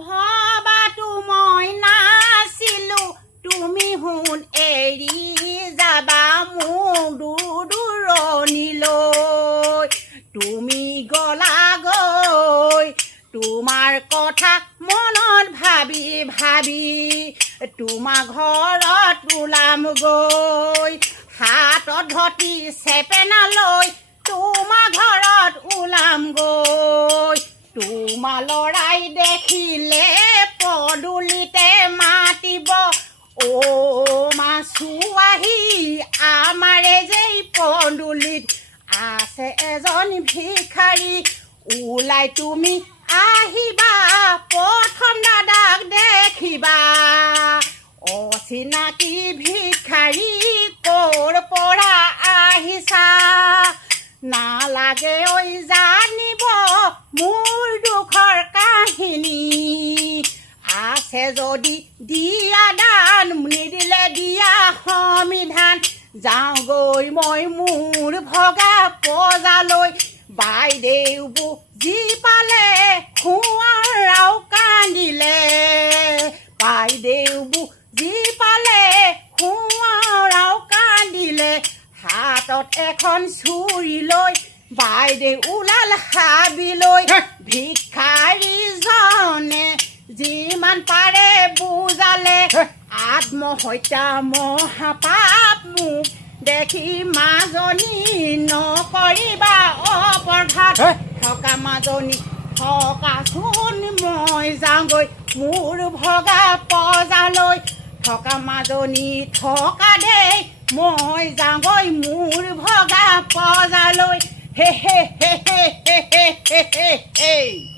ভবাতো মই নাছিলো তুমি শুন এৰি যাবা মোক দূৰণিলৈ তুমি গলাগৈ তোমাৰ কথা মনত ভাবি ভাবি তোমাৰ ঘৰত ওলাম গৈ হাতত ধতি চেপেনা লৈ তোমাৰ ঘৰত ওলাম গৈ তোমাৰ লৰাই দেখিলে পদূলিতে মাতিব অ মাছু আহি আমাৰে যেই পদূলিত আছে এজন ভিখাৰী ওলাই তুমি আহিবা প্ৰথম দাদাক দেখিবা অচিনাকি ভিখাৰী ক'ৰ পৰা আহিছা নালাগে ঐ জানিব মোৰ দুখৰ কাহিনী আছে যদি দিয়া দান নিদিলে দিয়া সমিধান যাওঁগৈ মই মোৰ ভগা পজালৈ বাইদেউ বুজি পালে খুৱাৰাও কান্দিলে বাইদেউ বুজি পালে খুৱাৰাও কান্দিলে হাতত এখন চুৰি লৈ বাইদেউ ওলাল হাবিলৈ ভিখাৰীজনে যিমান পাৰে বুজালে আত্মহত্যা মহাপাপ মোক দেখি মাজনী নকৰিবা অপঘাত থকা মাজনী থকাচোন মই যাওঁগৈ মোৰ ভগা পজালৈ থকা মাজনী থকা দেই মই যাওঁগৈ মোৰ ভগা পজালৈ হে হে হে হে হে হে হে